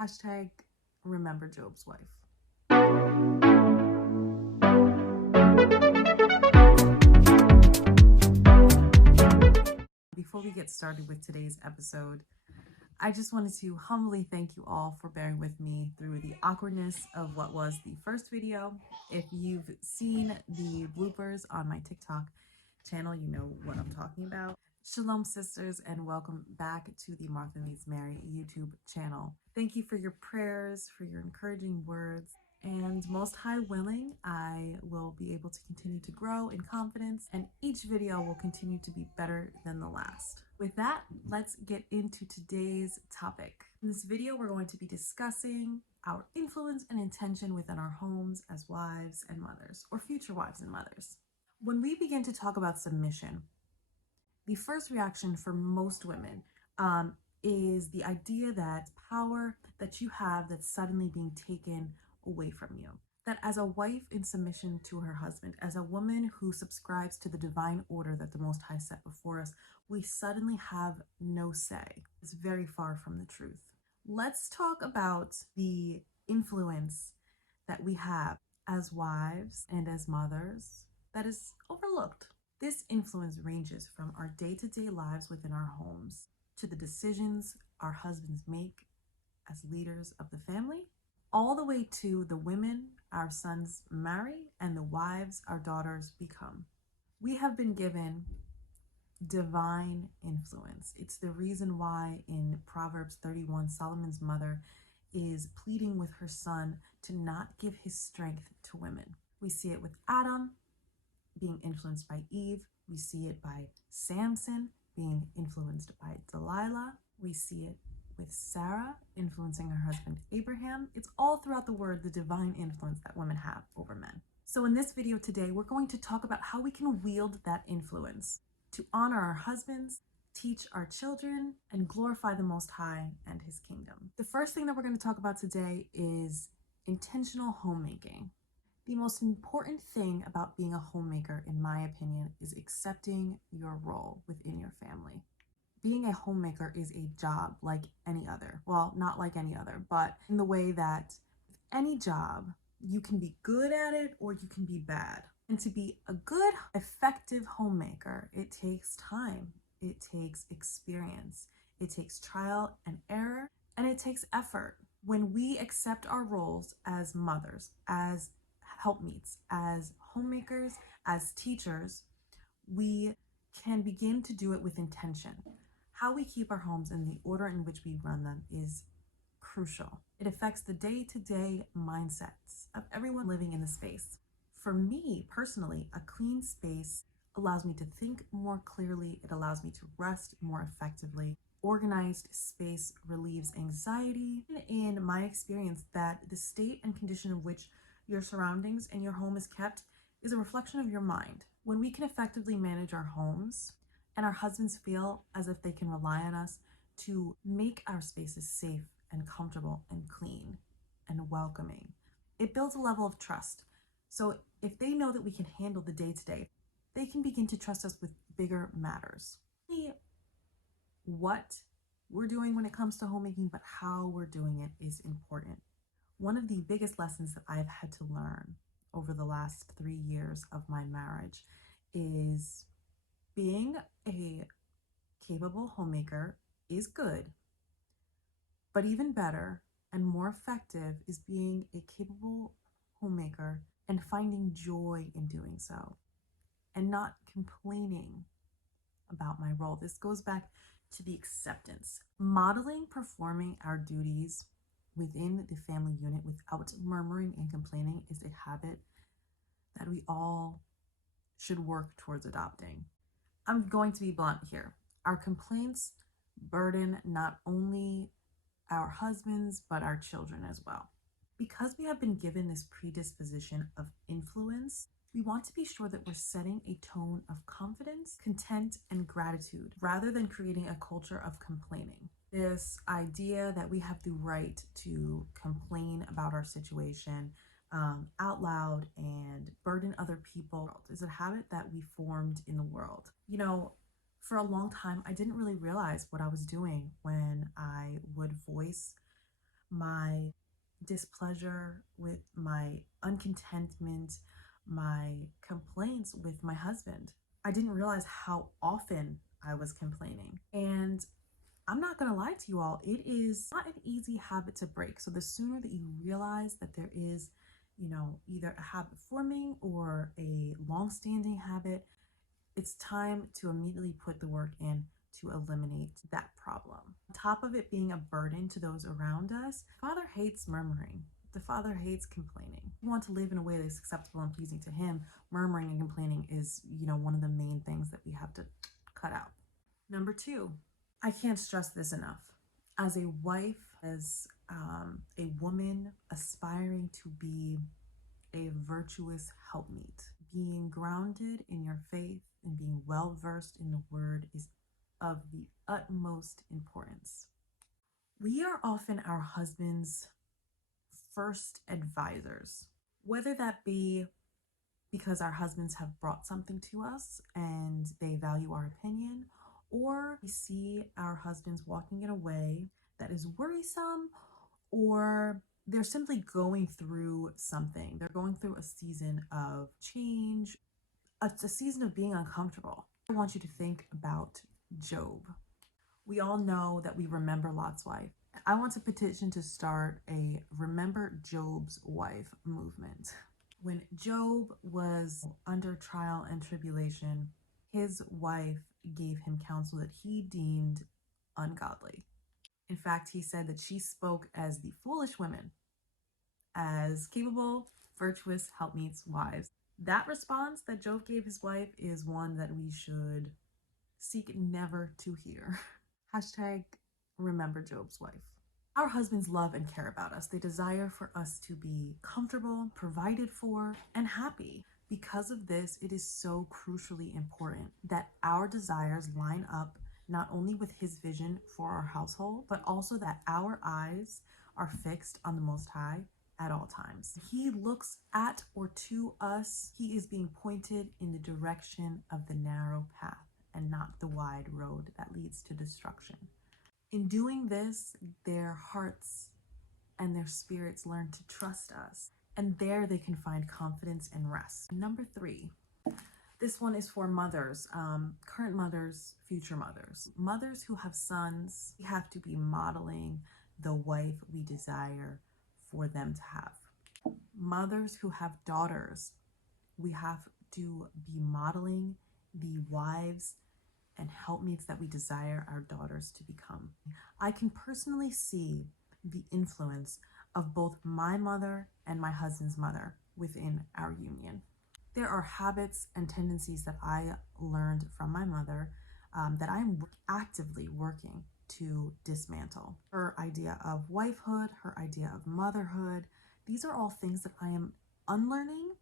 Hashtag remember Job's wife. Before we get started with today's episode, I just wanted to humbly thank you all for bearing with me through the awkwardness of what was the first video. If you've seen the bloopers on my TikTok channel, you know what I'm talking about. Shalom, sisters, and welcome back to the Martha Meets Mary YouTube channel. Thank you for your prayers, for your encouraging words, and most high willing, I will be able to continue to grow in confidence, and each video will continue to be better than the last. With that, let's get into today's topic. In this video, we're going to be discussing our influence and intention within our homes as wives and mothers, or future wives and mothers. When we begin to talk about submission, the first reaction for most women is the idea that power that you have that's suddenly being taken away from you. That as a wife in submission to her husband, as a woman who subscribes to the divine order that the Most High set before us, we suddenly have no say. It's very far from the truth. Let's talk about the influence that we have as wives and as mothers that is overlooked. This influence ranges from our day-to-day lives within our homes to the decisions our husbands make as leaders of the family, all the way to the women our sons marry and the wives our daughters become. We have been given divine influence. It's the reason why in Proverbs 31, Solomon's mother is pleading with her son to not give his strength to women. We see it with Adam being influenced by Eve. We see it by Samson being influenced by Delilah. We see it with Sarah influencing her husband Abraham. It's all throughout the word, the divine influence that women have over men. So in this video today, we're going to talk about how we can wield that influence to honor our husbands, teach our children, and glorify the Most High and his kingdom. The first thing that we're going to talk about today is intentional homemaking. The most important thing about being a homemaker, in my opinion, is accepting your role within your family. Being a homemaker is a job like any other. Well, not like any other, but in the way that any job, you can be good at it or you can be bad. And to be a good, effective homemaker, it takes time, it takes experience, it takes trial and error, and it takes effort. When we accept our roles as mothers, as helpmeets, as homemakers, as teachers, we can begin to do it with intention. How we keep our homes and the order in which we run them is crucial. It affects the day-to-day mindsets of everyone living in the space. For me personally, a clean space allows me to think more clearly. It allows me to rest more effectively. Organized space relieves anxiety. In my experience, that the state and condition of which your surroundings and your home is kept is a reflection of your mind. When we can effectively manage our homes and our husbands feel as if they can rely on us to make our spaces safe and comfortable and clean and welcoming, it builds a level of trust. So if they know that we can handle the day-to-day, they can begin to trust us with bigger matters. What we're doing when it comes to homemaking, but how we're doing it is important. One of the biggest lessons that I've had to learn over the last 3 years of my marriage is being a capable homemaker is good, but even better and more effective is being a capable homemaker and finding joy in doing so and not complaining about my role. This goes back to the acceptance. Modeling performing our duties within the family unit without murmuring and complaining is a habit that we all should work towards adopting. I'm going to be blunt here. Our complaints burden not only our husbands, but our children as well. Because we have been given this predisposition of influence, we want to be sure that we're setting a tone of confidence, content, and gratitude, rather than creating a culture of complaining. This idea that we have the right to complain about our situation out loud and burden other people is a habit that we formed in the world. You know, for a long time, I didn't really realize what I was doing when I would voice my displeasure, with my uncontentment, my complaints with my husband. I didn't realize how often I was complaining. And I'm not gonna lie to you all, it is not an easy habit to break. So the sooner that you realize that there is, either a habit forming or a long-standing habit, it's time to immediately put the work in to eliminate that problem. On top of it being a burden to those around us, Father hates murmuring. The Father hates complaining. If you want to live in a way that's acceptable and pleasing to Him, murmuring and complaining is, one of the main things that we have to cut out. Number 2, I can't stress this enough. As a wife, as a woman aspiring to be a virtuous helpmeet, being grounded in your faith and being well versed in the Word is of the utmost importance. We are often our husband's first advisors, whether that be because our husbands have brought something to us and they value our opinion, or we see our husbands walking in a way that is worrisome, or they're simply going through something. They're going through a season of change, a season of being uncomfortable. I want you to think about Job. We all know that we remember Lot's wife. I want to petition to start a Remember Job's Wife movement. When Job was under trial and tribulation, his wife gave him counsel that he deemed ungodly. In fact, he said that she spoke as the foolish women, as capable, virtuous helpmeets, wives. That response that Job gave his wife is one that we should seek never to hear. Hashtag remember Job's wife. Our husbands love and care about us. They desire for us to be comfortable, provided for, and happy. Because of this, it is so crucially important that our desires line up not only with His vision for our household, but also that our eyes are fixed on the Most High at all times. He looks at or to us, He is being pointed in the direction of the narrow path and not the wide road that leads to destruction. In doing this, their hearts and their spirits learn to trust us, and there they can find confidence and rest. Number 3, this one is for mothers, current mothers, future mothers. Mothers who have sons, we have to be modeling the wife we desire for them to have. Mothers who have daughters, we have to be modeling the wives and helpmeets that we desire our daughters to become. I can personally see the influence of both my mother and my husband's mother within our union. There are habits and tendencies that I learned from my mother that I'm actively working to dismantle. Her idea of wifehood, her idea of motherhood, these are all things that I am unlearning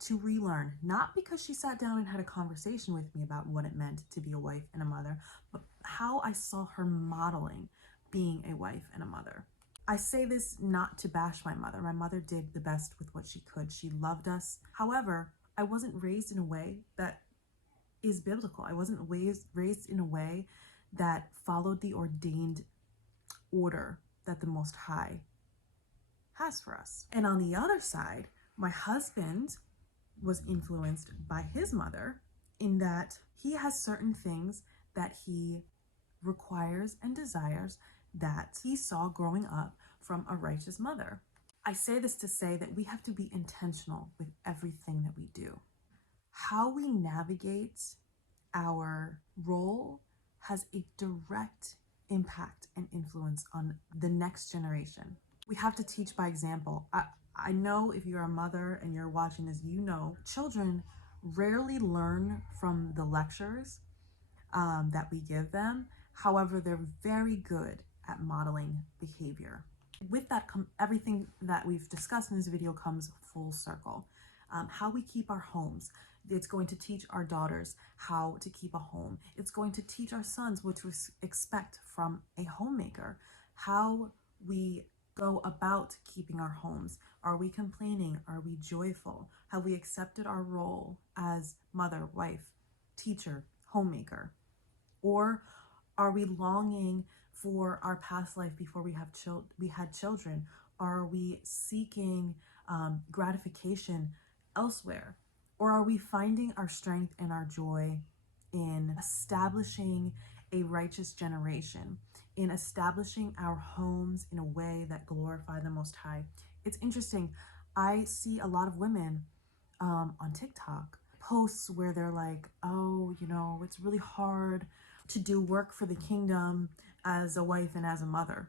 to relearn, not because she sat down and had a conversation with me about what it meant to be a wife and a mother, but how I saw her modeling being a wife and a mother. I say this not to bash my mother. My mother did the best with what she could. She loved us. However, I wasn't raised in a way that is biblical. I wasn't raised in a way that followed the ordained order that the Most High has for us. And on the other side, my husband was influenced by his mother in that he has certain things that he requires and desires that he saw growing up from a righteous mother. I say this to say that we have to be intentional with everything that we do. How we navigate our role has a direct impact and influence on the next generation. We have to teach by example. I know if you're a mother and you're watching this, you know children rarely learn from the lectures that we give them. However, they're very good at modeling behavior. With that, everything that we've discussed in this video comes full circle. How we keep our homes. It's going to teach our daughters how to keep a home. It's going to teach our sons what to expect from a homemaker. How we go about keeping our homes. Are we complaining? Are we joyful? Have we accepted our role as mother, wife, teacher, homemaker? Or are we longing for our past life before we had children? Are we seeking gratification elsewhere? Or are we finding our strength and our joy in establishing a righteous generation, in establishing our homes in a way that glorify the Most High? It's interesting. I see a lot of women on TikTok posts where they're like, oh, it's really hard to do work for the kingdom as a wife and as a mother.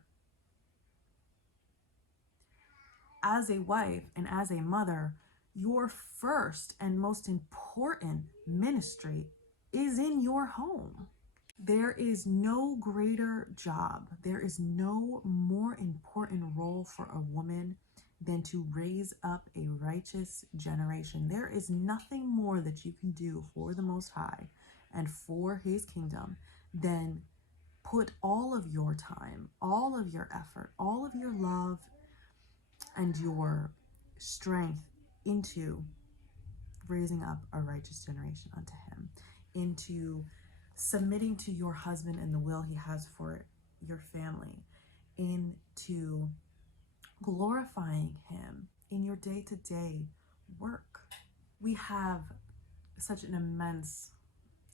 As a wife and as a mother, your first and most important ministry is in your home. There is no greater job, there is no more important role for a woman than to raise up a righteous generation. There is nothing more that you can do for the Most High and for His kingdom than put all of your time, all of your effort, all of your love, and your strength into raising up a righteous generation unto Him, into submitting to your husband and the will He has for your family, into glorifying Him in your day-to-day work. We have such an immense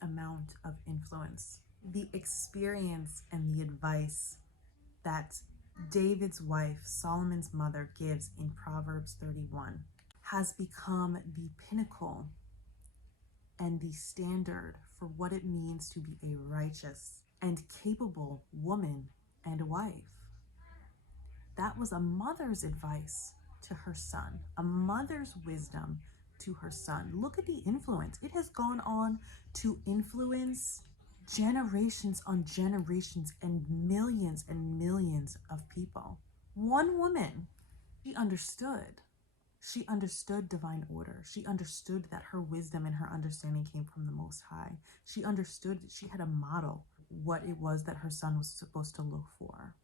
amount of influence. The experience and the advice that David's wife, Solomon's mother, gives in Proverbs 31 has become the pinnacle and the standard for what it means to be a righteous and capable woman and wife. That was a mother's advice to her son, a mother's wisdom to her son. Look at the influence. It has gone on to influence generations on generations and millions of people. One woman, she understood. She understood divine order. She understood that her wisdom and her understanding came from the Most High. She understood that she had a model, what it was that her son was supposed to look for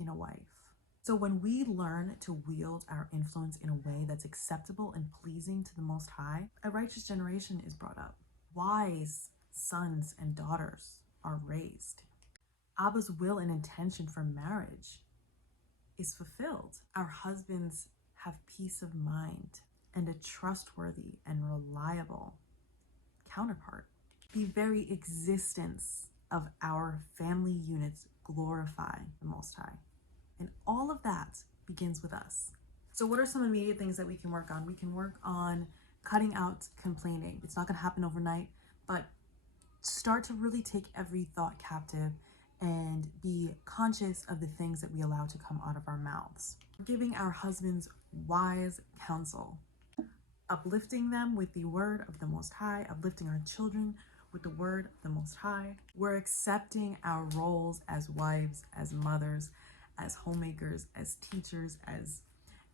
in a wife. So when we learn to wield our influence in a way that's acceptable and pleasing to the Most High, a righteous generation is brought up. Wise sons and daughters are raised. Abba's will and intention for marriage is fulfilled. Our husbands have peace of mind and a trustworthy and reliable counterpart. The very existence of our family units glorify the Most High. And all of that begins with us. So what are some immediate things that we can work on? We can work on cutting out complaining. It's not going to happen overnight, but start to really take every thought captive and be conscious of the things that we allow to come out of our mouths. Giving our husbands wise counsel, uplifting them with the word of the Most High, uplifting our children with the word of the Most High. We're accepting our roles as wives, as mothers, as homemakers, as teachers, as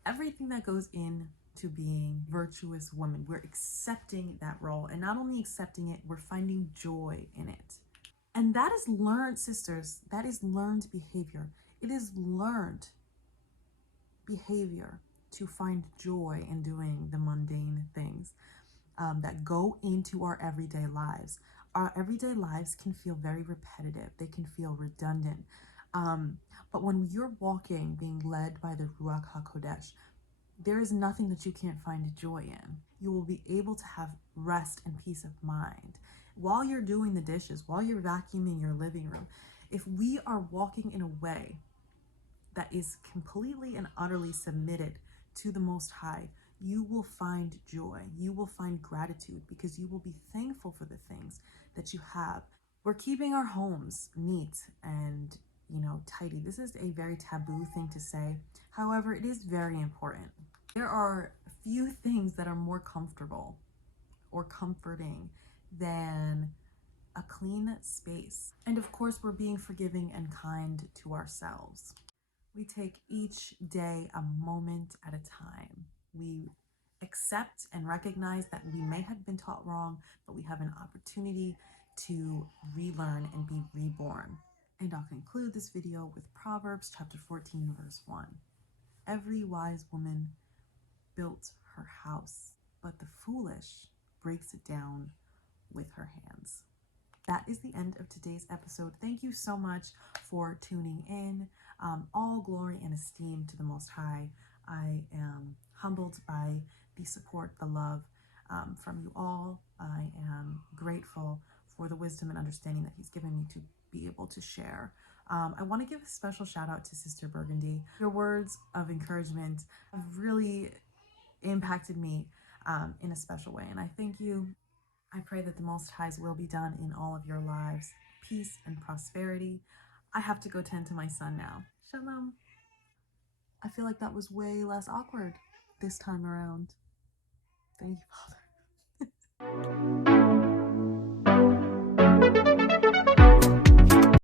everything that goes into being virtuous women. We're accepting that role, and not only accepting it, we're finding joy in it. And that is learned, sisters, that is learned behavior. It is learned behavior to find joy in doing the mundane things that go into our everyday lives. Our everyday lives can feel very repetitive. They can feel redundant. But when you're walking, being led by the Ruach HaKodesh, there is nothing that you can't find joy in. You will be able to have rest and peace of mind. While you're doing the dishes, while you're vacuuming your living room, if we are walking in a way that is completely and utterly submitted to the Most High, you will find joy. You will find gratitude because you will be thankful for the things that you have. We're keeping our homes neat and tidy. This is a very taboo thing to say. However, it is very important. There are few things that are more comfortable or comforting than a clean space. And of course, we're being forgiving and kind to ourselves. We take each day a moment at a time. We accept and recognize that we may have been taught wrong, but we have an opportunity to relearn and be reborn. And I'll conclude this video with Proverbs chapter 14, verse 1. Every wise woman built her house, but the foolish breaks it down with her hands. that is the end of today's episode. Thank you so much for tuning in. All glory and esteem to the Most High. I am humbled by the support, the love from you all. I am grateful for the wisdom and understanding that He's given me to be able to share. I want to give a special shout out to Sister Burgundy. Your words of encouragement have really impacted me in a special way, and I thank you. I pray that the Most High's will be done in all of your lives, peace and prosperity. I have to go tend to my son now. Shalom. I feel like that was way less awkward this time around. Thank you, Father.